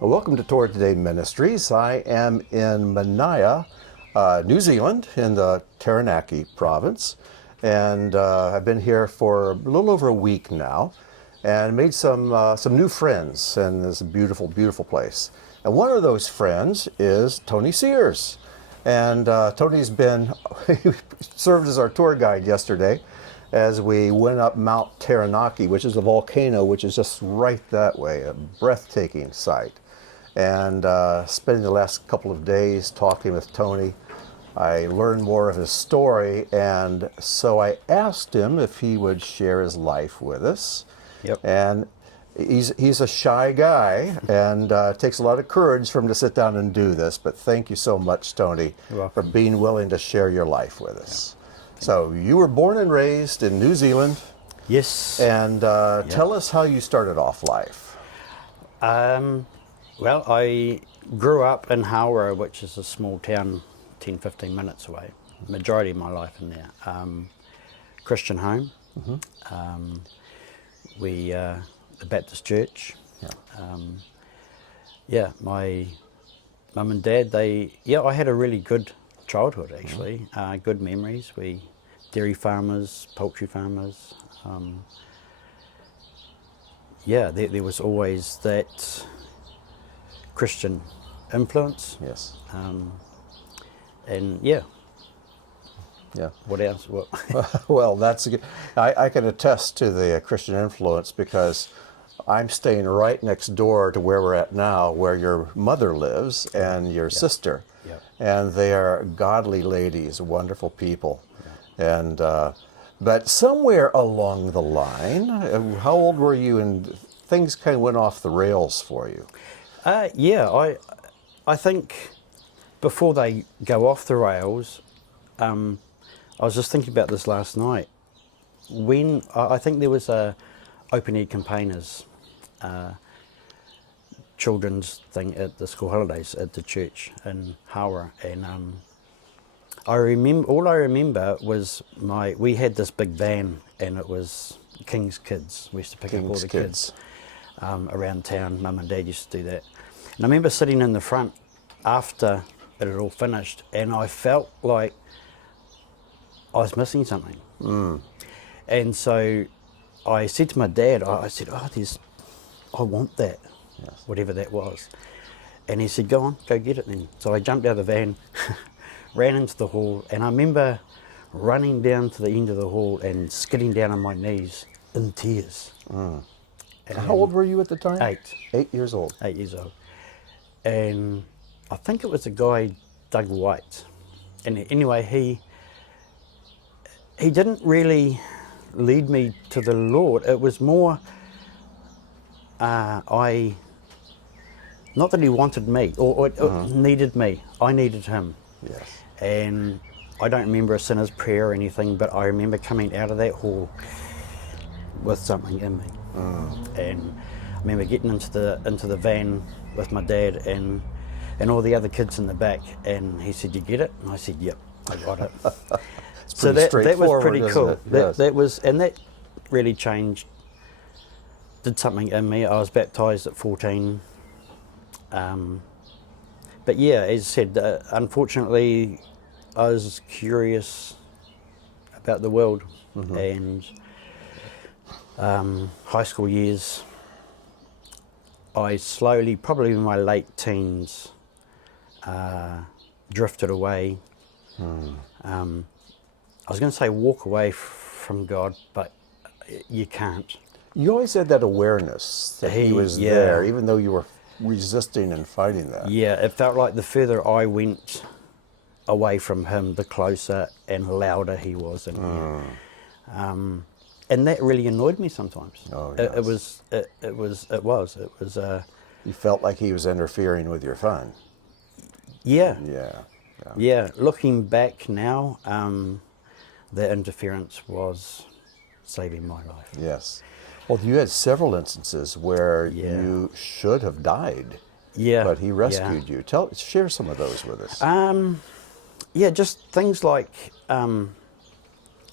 Well, welcome to Torah Today Ministries. I am in Manaia, New Zealand, in the Taranaki province, and I've been here for a little over a week now, and made some new friends in this beautiful, beautiful place. And one of those friends is Tony Sears, and Tony's been he served as our tour guide yesterday as we went up Mount Taranaki, which is a volcano which is just right that way, a breathtaking sight. And spending the last couple of days talking with Tony, I learned more of his story, and so I asked him if he would share his life with us. Yep. And he's a shy guy, and it takes a lot of courage for him to sit down and do this, but thank you so much, Tony, for being willing to share your life with us. Yeah. So you were born and raised in New Zealand. Yes. And tell us how you started off life. Well, I grew up in Hawera, which is a small town 10, 15 minutes away. Majority of my life in there. Christian home. Mm-hmm. The Baptist church. Yeah. My mum and dad, I had a really good childhood actually. Mm-hmm. Good memories. We dairy farmers, poultry farmers. There was always that Christian influence. Yes. Yeah. What else? Well, that's good. I can attest to the Christian influence because I'm staying right next door to where we're at now, where your mother lives and your sister. Yep. And they are godly ladies, wonderful people. Yeah. And but somewhere along the line, how old were you, and things kind of went off the rails for you? I think before they go off the rails, I was just thinking about this last night. When I think there was a open air campaigners children's thing at the school holidays at the church in Hawera, and I remember was we had this big van, and it was King's Kids. We used to pick up all the kids around town. Mum and Dad used to do that. And I remember sitting in the front after it had all finished, and I felt like I was missing something. Mm. And so I said to my dad, I said, I want that, yes, whatever that was. And he said, go on, go get it then. So I jumped out of the van, ran into the hall, and I remember running down to the end of the hall and skidding down on my knees in tears. Mm. How old were you at the time? 8. 8 years old. 8 years old. And I think it was a guy, Doug White. And anyway, he didn't really lead me to the Lord. It was more, not that he wanted me or needed me. I needed him. Yes. And I don't remember a sinner's prayer or anything, but I remember coming out of that hall with something in me. Mm. And I remember getting into the van with my dad and all the other kids in the back, and he said, "You get it?" And I said, "Yep, I got it." So that was pretty cool. Yes. That really changed, did something in me. I was baptized at 14. But yeah, as I said, unfortunately, I was curious about the world, mm-hmm, and high school years, I slowly, probably in my late teens, drifted away. I was going to say walk away from God, but you can't. You always had that awareness that he was there, even though you were resisting and fighting that. Yeah, it felt like the further I went away from him, the closer and louder he was in here. And that really annoyed me sometimes. Oh, yes. It was. You felt like he was interfering with your fun. Yeah. Yeah. Looking back now, the interference was saving my life. Yes. Well, you had several instances where you should have died. Yeah. But he rescued you. Share some of those with us. Just things like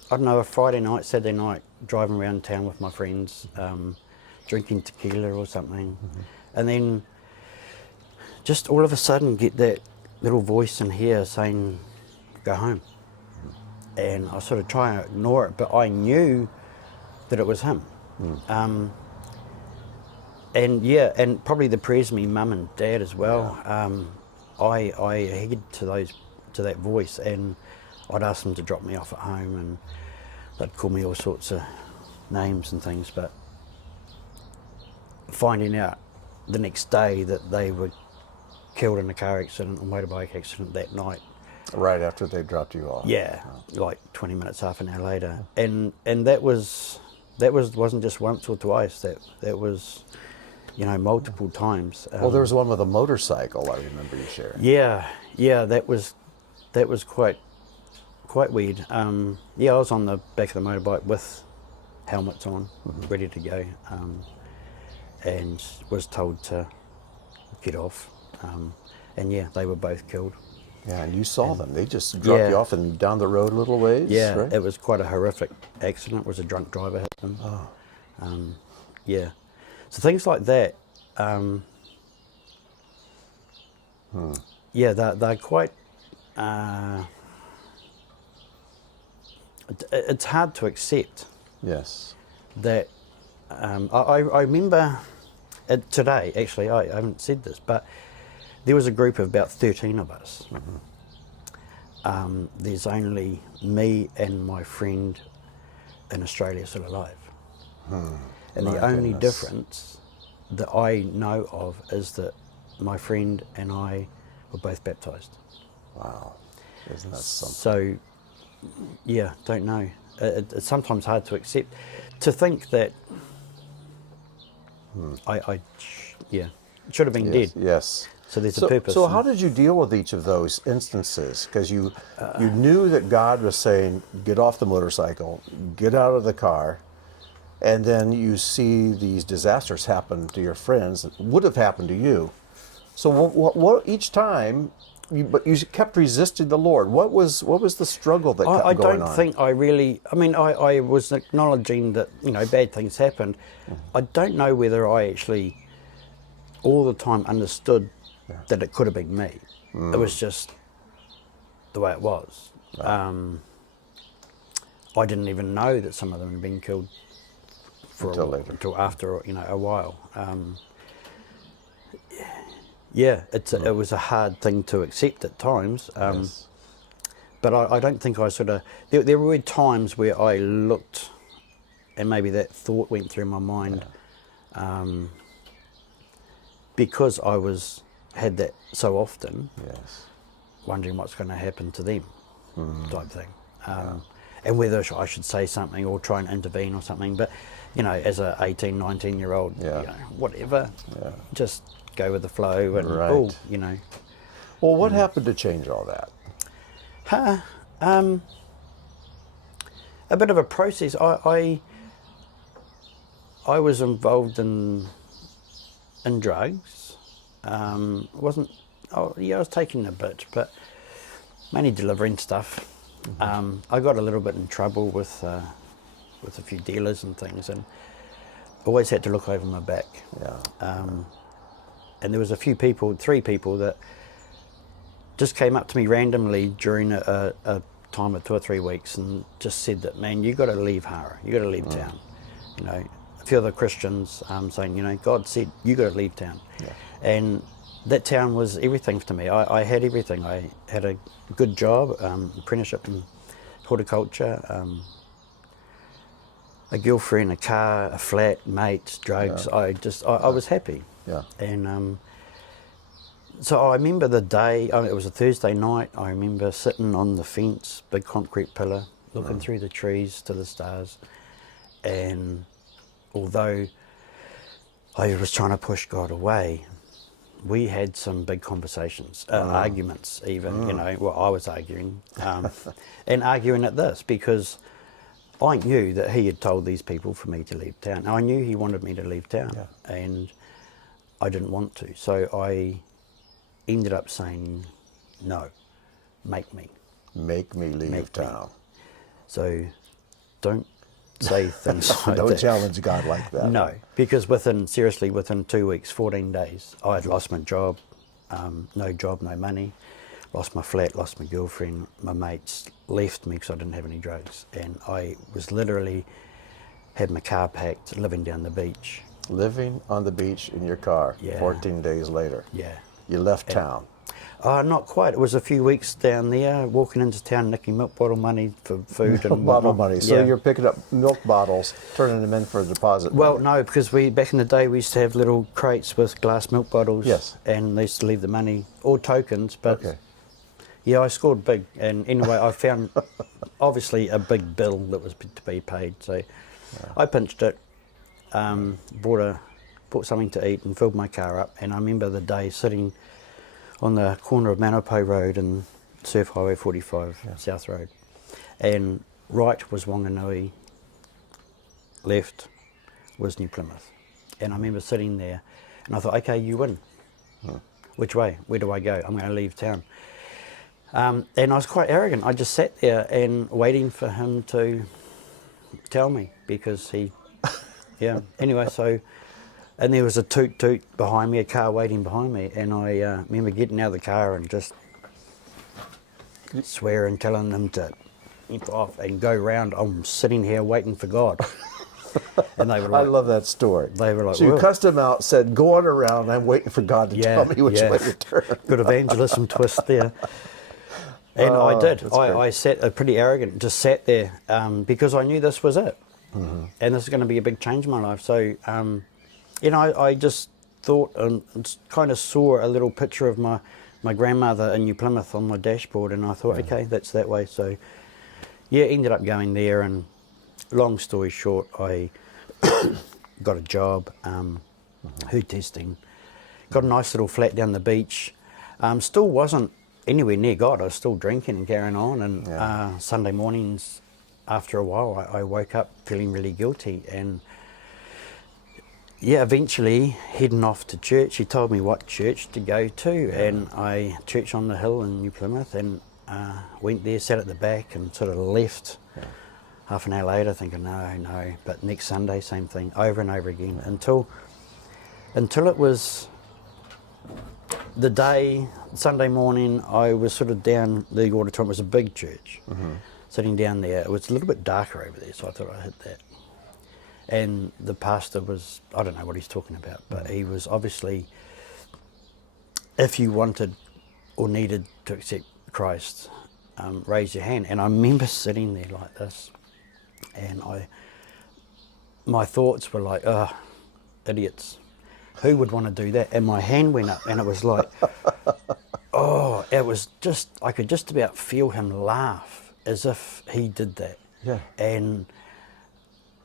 I don't know, a Friday night, Saturday night, driving around town with my friends, drinking tequila or something, and then just all of a sudden get that little voice in here saying, go home. And I sort of try and ignore it, but I knew that it was him. And probably the prayers of me mum and dad as well. I heed to that voice, and I'd ask them to drop me off at home, and they'd call me all sorts of names and things, but finding out the next day that they were killed in a car accident or motorbike accident that night. Right after they dropped you off. Yeah, like 20 minutes, half an hour later. And that wasn't just once or twice, that was, multiple times. Well, there was one with a motorcycle, I remember you sharing. Yeah, that was quite weird. I was on the back of the motorbike with helmets on, ready to go, and was told to get off. And they were both killed. Yeah, and you saw them. They just dropped you off and down the road a little ways, Yeah, right? it was quite a horrific accident. It was a drunk driver hit them. Oh. So things like that, they're quite... it's hard to accept. Yes. That I remember today, actually, I haven't said this, but there was a group of about 13 of us. There's only me and my friend in Australia still alive. And the only difference that I know of is that my friend and I were both baptised. Wow. Isn't that something? So, don't know. It's sometimes hard to accept. To think that I should have been dead. Yes. So there's a purpose. So how did you deal with each of those instances? Because you knew that God was saying, get off the motorcycle, get out of the car, and then you see these disasters happen to your friends that would have happened to you. So what each time, but you kept resisting the Lord. What was the struggle that kept going on? I don't think I really... I was acknowledging that, bad things happened. I don't know whether I actually all the time understood that it could have been me. It was just the way it was. Right. I didn't even know that some of them had been killed until after a while. It was a hard thing to accept at times. But I don't think I sort of... There were times where I looked and maybe that thought went through my mind because I had that so often, wondering what's going to happen to them, type thing. And whether I should say something or try and intervene or something. But, as a 18, 19-year-old, whatever, just go with the flow and, Well, what happened to change all that? A bit of a process. I was involved in drugs. I was taking a bit, but mainly delivering stuff. I got a little bit in trouble with a few dealers and things, and always had to look over my back. And there was three people that just came up to me randomly during a time of 2 or 3 weeks and just said that, man, you got to leave Hawera, you got to leave town. A few other Christians saying, God said you got to leave town. And that town was everything to me. I had everything. I had a good job, apprenticeship in horticulture, a girlfriend, a car, a flat, mates, drugs. I was happy. And so I remember the day, it was a Thursday night, I remember sitting on the fence, big concrete pillar, looking through the trees to the stars. And although I was trying to push God away, we had some big conversations, arguments even, I was arguing, and arguing at this because I knew that he had told these people for me to leave town. I knew he wanted me to leave town, and I didn't want to. So I ended up saying, no, make me. Make me leave town. So don't say things like that. Don't challenge God like that. No, because within 2 weeks, 14 days, I had lost my job, no job, no money, lost my flat, lost my girlfriend, my mates left me because I didn't have any drugs, and I was literally, had my car packed, living down the beach. Living on the beach in your car, Yeah. 14 days later. Yeah. You left town. Not quite. It was a few weeks down there, walking into town, nicking milk bottle money for food and Bottle whatnot. money. So Yeah. you're picking up milk bottles, turning them in for a deposit. Well, money. no, because back in the day we used to have little crates with glass milk bottles. Yes. And they used to leave the money or tokens, but Okay. yeah, I scored big. And anyway, I found obviously a big bill that was to be paid. So I pinched it, bought something to eat and filled my car up. And I remember the day sitting on the corner of Manapo Road and Surf Highway 45, South Road. And right was Wanganui, left was New Plymouth. And I remember sitting there and I thought, okay, you win. Which way? Where do I go? I'm going to leave town. And I was quite arrogant. I just sat there and waiting for him to tell me because he, yeah. Anyway, so, and there was a toot toot behind me, a car waiting behind me. And I remember getting out of the car and just swearing, telling them to F off and go round. I'm sitting here waiting for God. And they were like, I love that story. They were like, so you "Well." cussed them out, said, go on around, I'm waiting for God to tell me which way to turn. Good evangelism twist there. And I did. that's great. I sat pretty arrogant, just sat there because I knew this was it. And this is going to be a big change in my life. So, I just thought and kind of saw a little picture of my grandmother in New Plymouth on my dashboard. And I thought, okay, that's that way. So, yeah, ended up going there. And long story short, I got a job, food testing, got a nice little flat down the beach. Still wasn't anywhere near God. I was still drinking and carrying on. And Sunday mornings, after a while, I woke up feeling really guilty. And yeah, eventually heading off to church. He told me what church to go to, and I church on the hill in New Plymouth, and went there, sat at the back, and sort of left. Half an hour later, thinking no. But next Sunday, same thing, over and over again, until it was the day, Sunday morning. I was sort of down the auditorium. It was a big church, sitting down there. It was a little bit darker over there, so I thought I'd hit that. And the pastor was, I don't know what he's talking about, but he was obviously, if you wanted or needed to accept Christ, raise your hand. And I remember sitting there like this, and my thoughts were like, idiots. Who would want to do that? And my hand went up, and it was like, it was just, I could just about feel him laugh as if he did that. Yeah. And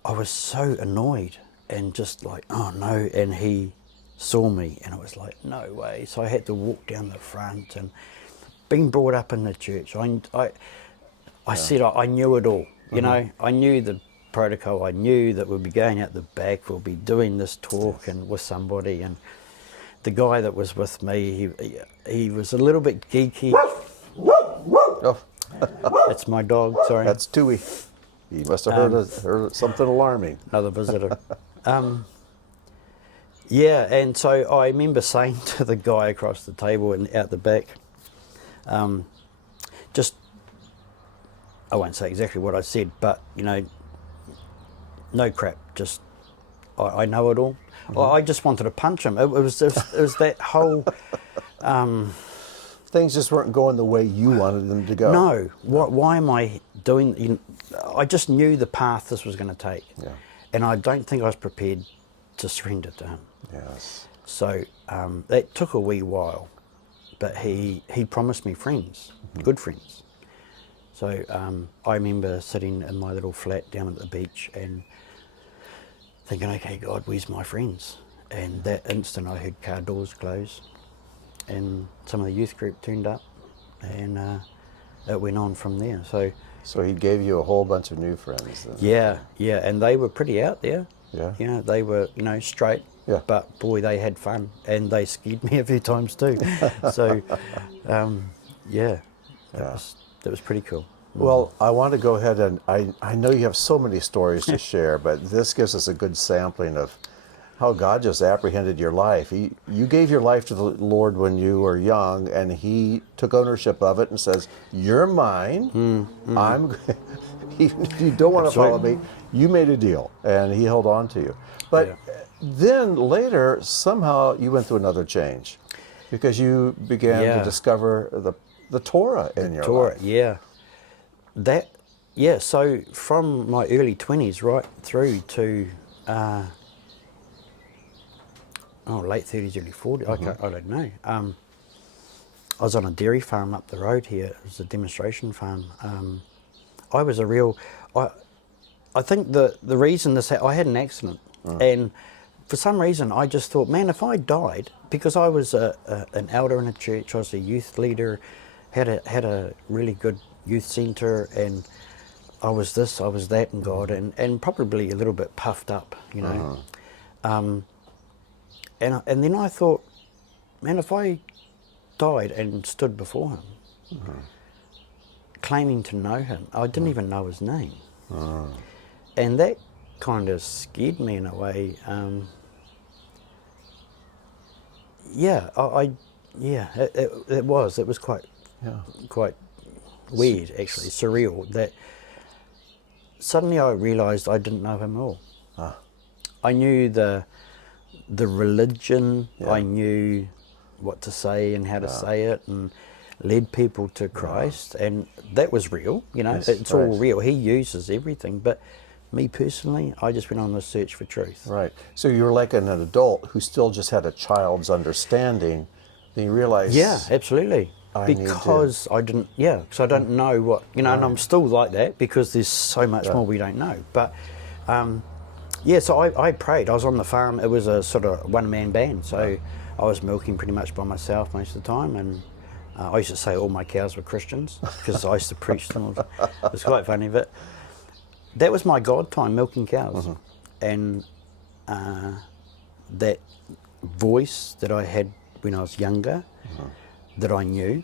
I was so annoyed and just like, oh no. And he saw me, and it was like, no way. So I had to walk down the front, and being brought up in the church, I said I knew it all. You know, I knew the protocol. I knew that we'll be going out the back, we'll be doing this talk and with somebody. And the guy that was with me, he was a little bit geeky. Oh, That's my dog, sorry. that's Tui. He must have heard something alarming. Another visitor. Yeah, and so I remember saying to the guy across the table and out the back, I won't say exactly what I said, but, no crap, just, I know it all. I just wanted to punch him. It was that whole... Things just weren't going the way you wanted them to go. No, why am I doing... I just knew the path this was going to take. Yeah. And I don't think I was prepared to surrender to him. Yes. So that took a wee while, but he promised me friends, good friends. So I remember sitting in my little flat down at the beach and thinking, okay, God, where's my friends? And that instant I heard car doors close, and some of the youth group turned up, and it went on from there. So he gave you a whole bunch of new friends then. Yeah, and they were pretty out there. Yeah. They were, straight. Yeah. But boy, they had fun, and they scared me a few times too. So, that was pretty cool. Well, I want to go ahead and I know you have so many stories to share, but this gives us a good sampling of how God just apprehended your life. You gave your life to the Lord when you were young, and He took ownership of it and says, "You're mine. I'm." Even if you don't want to follow me, you made a deal, and He held on to you. But then later, somehow you went through another change, because you began to discover the Torah in your Torah, life. yeah. So from my early 20s right through to late 30s, early 40s, I don't know. I was on a dairy farm up the road here. It was a demonstration farm. I was a real... I think the reason I had an accident, and for some reason I just thought, man, if I died, because I was an elder in a church, I was a youth leader, had a really good youth centre, and I was this, I was that in God, and probably a little bit puffed up, you know. And then I thought, man, if I died and stood before Him, claiming to know Him, I didn't even know His name. And that kind of scared me in a way. It was quite weird, actually, surreal, that suddenly I realised I didn't know Him at all. I knew the religion, I knew what to say and how to say it, and led people to Christ, and that was real, you know. It's all real. He uses everything, but me personally, I just went on the search for truth. Right. So you were like an adult who still just had a child's understanding. Then you realized... Yeah, absolutely. Because I don't know what, you know, and I'm still like that because there's so much more we don't know. But, so I prayed. I was on the farm. It was a sort of one-man band, so I was milking pretty much by myself most of the time, and I used to say all my cows were Christians because I used to preach them. It was quite funny, but that was my God time, milking cows. And that voice that I had when I was younger, that I knew,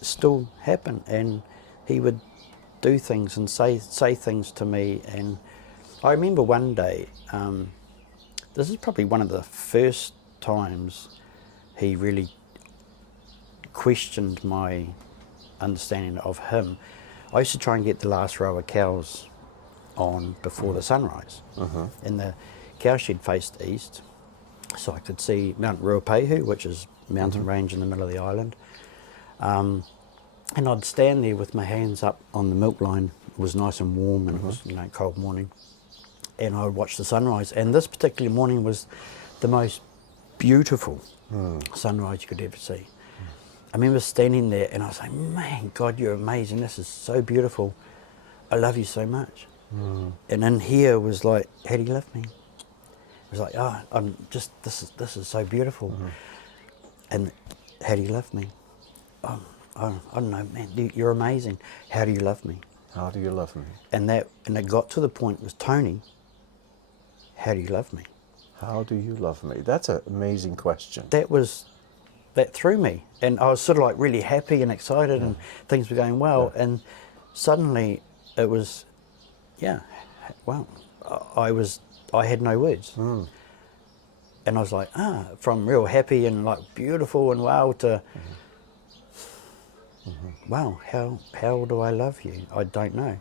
still happened. And He would do things and say things to me. And I remember one day, this is probably one of the first times He really questioned my understanding of Him. I used to try and get the last row of cows on before the sunrise, and the cow shed faced east, so I could see Mount Ruapehu, which is a mountain range in the middle of the island, and I'd stand there with my hands up on the milk line. It was nice and warm, and it was, you know, cold morning, and I would watch the sunrise. And this particular morning was the most beautiful sunrise you could ever see. I remember standing there and I was like, man, God, you're amazing. This is so beautiful. I love you so much. And in here was like, how do you love me? It was like, I'm just, this is so beautiful. And how do you love me? I don't know, man, you're amazing. How do you love me? How do you love me? And it got to the point, it was, Tony, how do you love me? How do you love me? That's an amazing question. That threw me, and I was sort of like really happy and excited, and things were going well, and suddenly it was, wow, I had no words, and I was like, from real happy and like beautiful and wow to, wow, how do I love you? I don't know.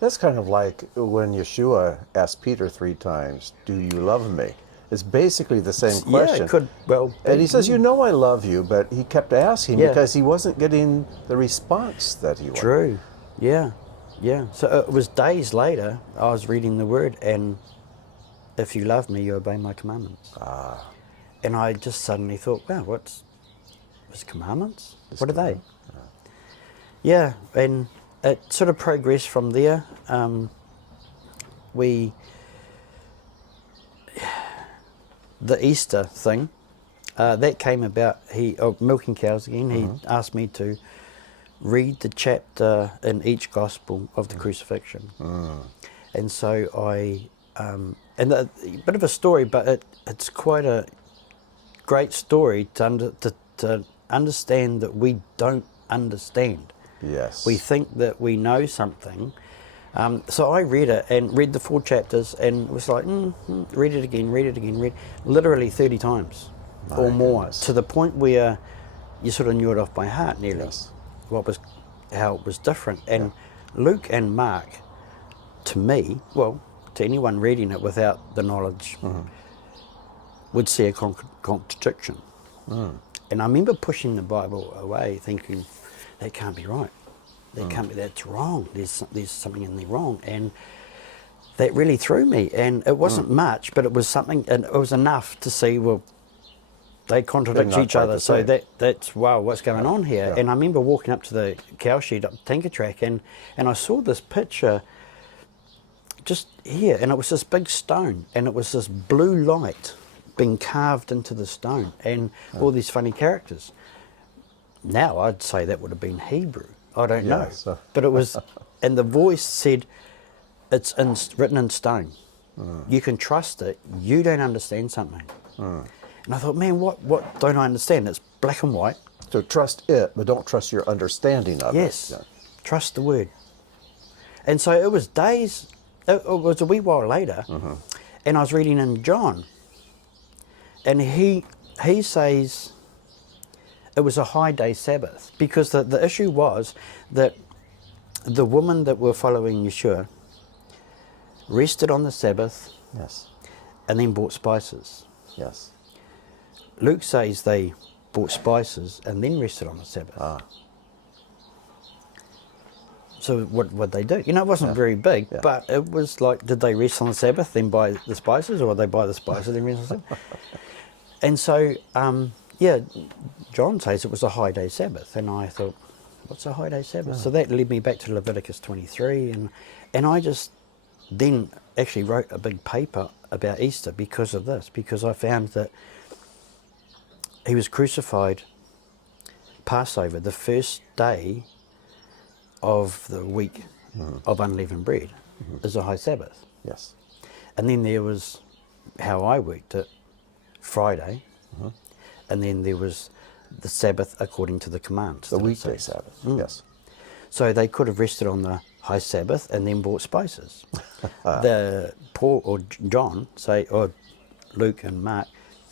That's kind of like when Yeshua asked Peter 3 times, do you love me? It's basically the same question. Yeah, it could well be. And he says, you know I love you, but he kept asking because he wasn't getting the response that he wanted. True, yeah. So it was days later, I was reading the Word, and if you love me, you obey my commandments. And I just suddenly thought, wow, what's commandments? What are they? Yeah, and it sort of progressed from there. The Easter thing, that came about, milking cows again, he asked me to read the chapter in each gospel of the crucifixion. And so and a bit of a story, but it's quite a great story to understand that we don't understand. Yes. We think that we know something, So I read it and read the 4 chapters and was like, read it again, literally 30 times or more, goodness. to the point where you sort of knew it off by heart nearly, Yes. how it was different. And Luke and Mark, to me, well, to anyone reading it without the knowledge, would see a contradiction. And I remember pushing the Bible away, thinking, that can't be right. That can't be. That's wrong. There's something in there wrong, and that really threw me. And it wasn't much, but it was something, and it was enough to see. Well, they contradict not each quite other. the So same. that's wow, what's going on here? Yeah. And I remember walking up to the cow shed up Tinker Track, and I saw this picture just here, and it was this big stone, and it was this blue light being carved into the stone, and all these funny characters. Now I'd say that would have been Hebrew. I don't know, but it was, and the voice said, "It's written in stone. You can trust it. You don't understand something." And I thought, man, what don't I understand? It's black and white. So trust it, but don't trust your understanding of Yes, it. trust the word. And so it was days. It was a wee while later, and I was reading in John, and he says it was a high day Sabbath, because the issue was that the women that were following Yeshua rested on the Sabbath Yes. and then bought spices. Yes. Luke says they bought spices and then rested on the Sabbath. So what would they do? You know, it wasn't very big, but it was like, did they rest on the Sabbath, then buy the spices, or did they buy the spices, then rest on the Sabbath? And so, John says it was a high day Sabbath, and I thought, what's a high day Sabbath? So that led me back to Leviticus 23, and I just then actually wrote a big paper about Easter because of this, because I found that he was crucified Passover, the first day of the week of unleavened bread, is a high Sabbath. Yes. And then there was, how I worked it, Friday, and then there was the Sabbath according to the commands. The weekday Sabbath. Yes. So they could have rested on the high Sabbath and then bought spices. Paul or John say, or Luke and Mark.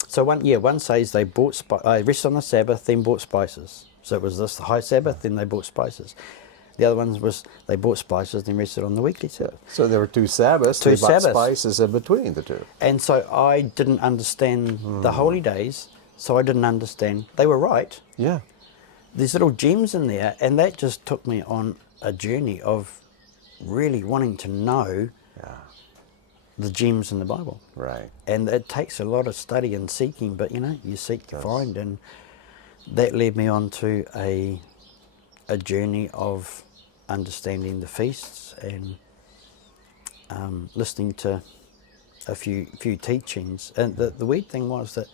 So one says they bought rested on the Sabbath, then bought spices. So it was this the high Sabbath, then they bought spices. The other ones was they bought spices, then rested on the weekly Sabbath. So there were 2 Sabbaths. They bought spices in between the 2. And so I didn't understand the holy days, so I didn't understand. They were right. Yeah. There's little gems in there, and that just took me on a journey of really wanting to know the gems in the Bible. Right. And it takes a lot of study and seeking, but you seek, you find, and that led me on to a journey of understanding the feasts and listening to a few teachings. And the weird thing was that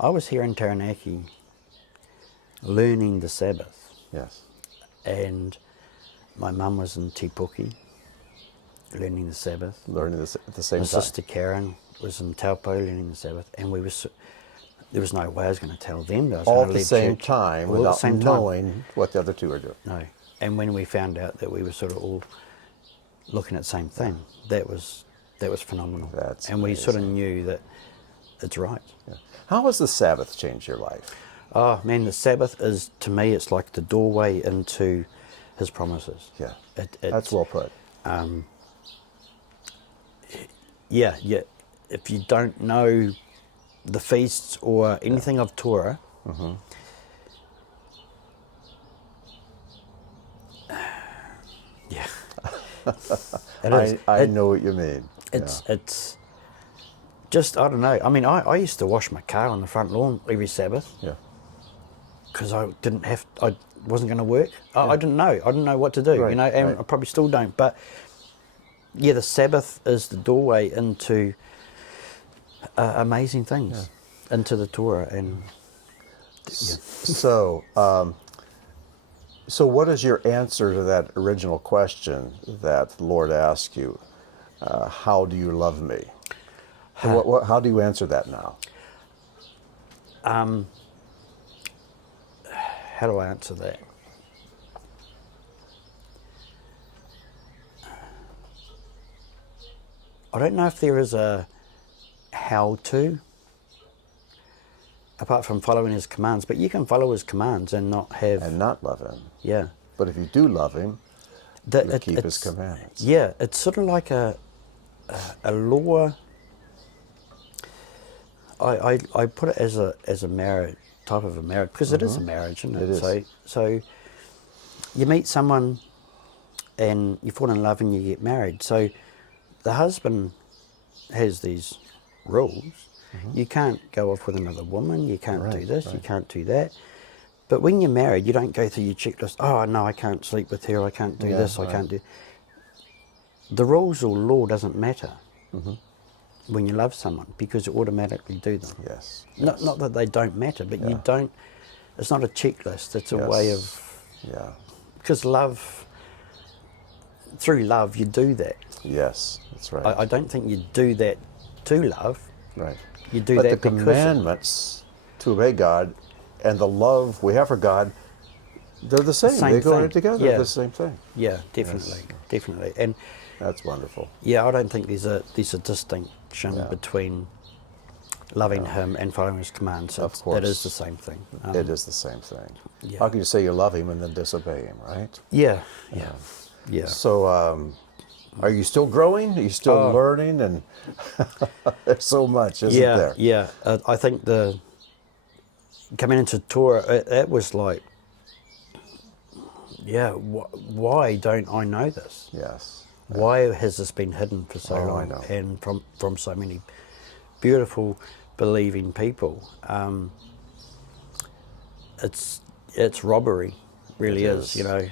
I was here in Taranaki learning the Sabbath. Yes. And my mum was in Te Puke learning the Sabbath. Learning this at the same My time. sister Karen was in Taupo learning the Sabbath, and there was no way I was going to tell them that I was All going at to the leave same church. time All at the without same time. knowing what the other 2 are doing. No. And when we found out that we were sort of all looking at the same thing, that was phenomenal. That's and we sort of amazing. knew that it's right. Yeah. How has the Sabbath changed your life? Oh man, the Sabbath is, to me, it's like the doorway into His promises. Yeah. It's, That's well put. Yeah. If you don't know the feasts or anything of Torah, yeah, it is. I know what you mean. It's just, I don't know. I mean, I used to wash my car on the front lawn every Sabbath Yeah. because I wasn't going to work. I didn't know. I didn't know what to do, Right, and right. I probably still don't. But yeah, the Sabbath is the doorway into amazing things, into the Torah. And So, so what is your answer to that original question that the Lord asked you? How do you love me? How do you answer that now? how do I answer that? I don't know if there is a how to, apart from following his commands, but you can follow his commands and not have... And not love him. Yeah. But if you do love him, you keep his commandments. Yeah, it's sort of like a law. I put it as a marriage, type of a marriage, because it is a marriage, isn't it? It is. So you meet someone and you fall in love and you get married. So the husband has these rules. You can't go off with another woman, you can't do this, you can't do that. But when you're married, you don't go through your checklist, oh no, I can't sleep with her, I can't do this, I can't do... The rules or law doesn't matter when you love someone, because you automatically do them. Yes. Not that they don't matter, but you don't... It's not a checklist, it's a way of... Yeah. Because love... Through love, you do that. Yes, that's right. I don't think you do that to love. Right. You do but that the because... commandments to obey God and the love we have for God, they're the same. They go together. Yeah. They're the same thing. Yeah, definitely, definitely. And that's wonderful. yeah, I don't think there's a distinction between loving him and following his commands. Of course. It is the same thing. It is the same thing. Yeah. How can you say you love him and then disobey him, right? Yeah. So, are you still growing? Are you still learning? And there's so much, isn't there? Yeah. I think coming into Torah, it was like, why don't I know this? Yes. Why has this been hidden for so long? I know. And from so many beautiful, believing people? It's robbery, really is. You know.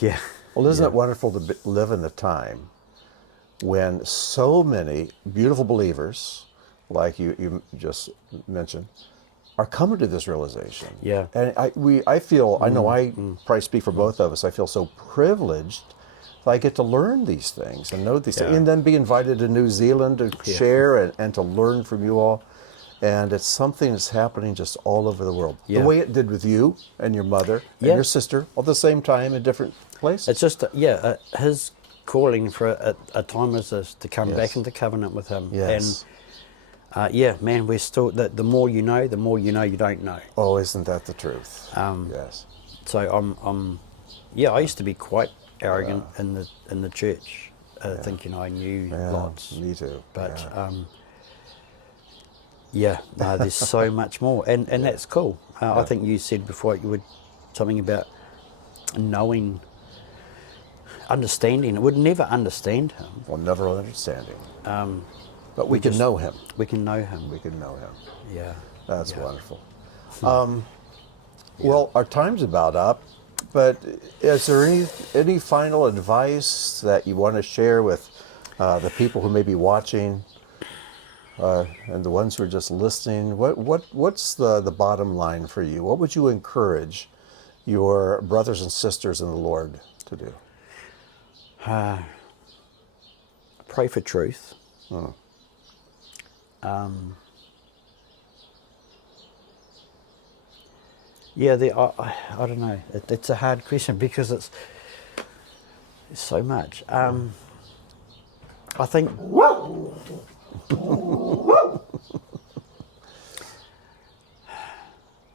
Yeah. Well, isn't it wonderful to live in a time when so many beautiful believers, like you just mentioned, are coming to this realization? Yeah. And I feel, I know I probably speak for both of us, I feel so privileged that I get to learn these things and know these things, and then be invited to New Zealand to share and to learn from you all. And it's something that's happening just all over the world. The way it did with you and your mother and your sister, all at the same time in different places. It's just, his calling for a time as this, to come back into covenant with him. Yes. And, man, we're still, the more you know you don't know. Oh, isn't that the truth? Yes. So I used to be quite arrogant in the church, thinking I knew lots. Me too. But, no, there's so much more, and that's cool. I think you said before you would something about knowing, understanding. Would never understand him. Well, never understand him. But we can know him. We can know him. We can know him. Yeah. That's wonderful. Well, our time's about up, but is there any final advice that you want to share with the people who may be watching? And the ones who are just listening, what's the bottom line for you? What would you encourage your brothers and sisters in the Lord to do? Pray for truth. I don't know. It's a hard question because it's so much. I think.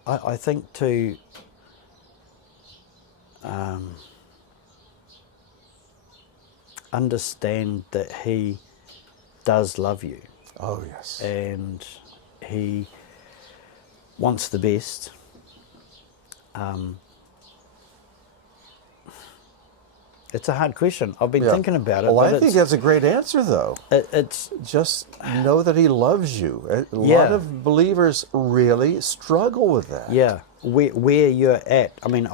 I think to understand that he does love you. Oh, yes. And he wants the best. It's a hard question. I've been thinking about it. Well, I think that's a great answer, though. It's just know that he loves you. A lot of believers really struggle with that. Yeah, where you're at. I mean,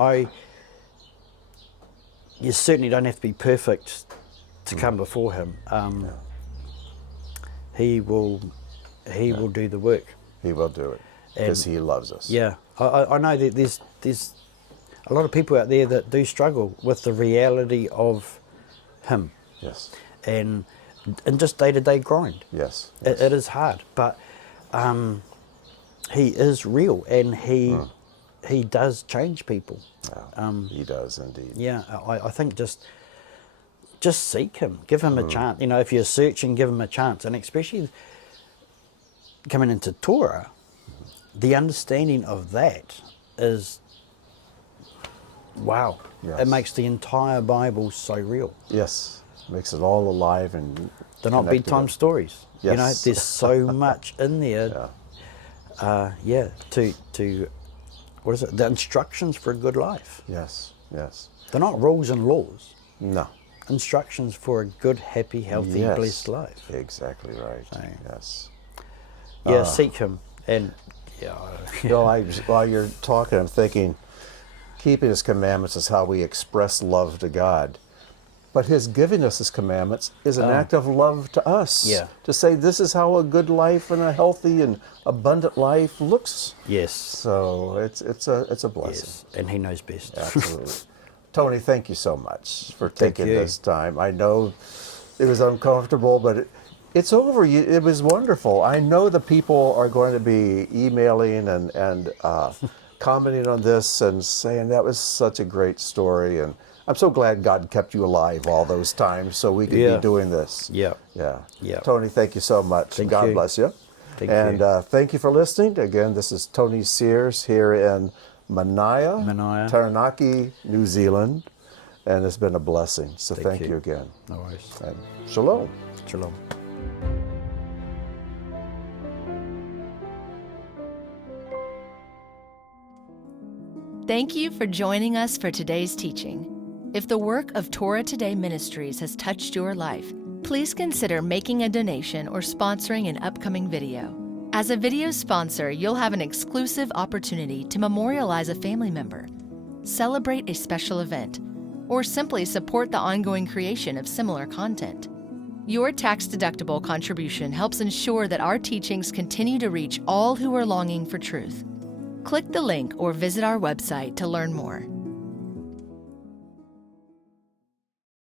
you certainly don't have to be perfect to come before him. He will do the work. He will do it because he loves us. Yeah, I know that there's a lot of people out there that do struggle with the reality of him. Yes. And just day-to-day grind. Yes. It is hard, but he is real, and he does change people. He does indeed. Yeah, I think just just seek him, give him a chance. You know, if you're searching, give him a chance. And especially coming into Torah, the understanding of that is, wow. Yes. It makes the entire Bible so real. Yes, makes it all alive and They're not connected. bedtime stories. You know, Yes. there's so much in there. To what is it? The instructions for a good life. Yes, yes. They're not rules and laws. No. Instructions for a good, happy, healthy, Yes. blessed life. Exactly right. So- Yes. Yeah, seek him. And You know, while you're talking, I'm thinking, keeping his commandments is how we express love to God. But his giving us his commandments is an act of love to us. Yeah. To say this is how a good life and a healthy and abundant life looks. yes, So it's a blessing. yes, and he knows best. Absolutely. Tony, thank you so much for taking you. this time. I know it was uncomfortable, but it's over. It was wonderful. I know the people are going to be emailing and commenting on this and saying that was such a great story. And I'm so glad God kept you alive all those times so we could Yeah. be doing this. Yeah. Yeah. Yeah. Tony, thank you so much. Thank God you. bless you. Thank and you. Thank you for listening. Again, this is Tony Sears here in Manaia, Taranaki, New Zealand. And it's been a blessing. So thank you again. No worries. And shalom. Shalom. Thank you for joining us for today's teaching. If the work of Torah Today Ministries has touched your life, please consider making a donation or sponsoring an upcoming video. As a video sponsor, you'll have an exclusive opportunity to memorialize a family member, celebrate a special event, or simply support the ongoing creation of similar content. Your tax-deductible contribution helps ensure that our teachings continue to reach all who are longing for truth. Click the link or visit our website to learn more.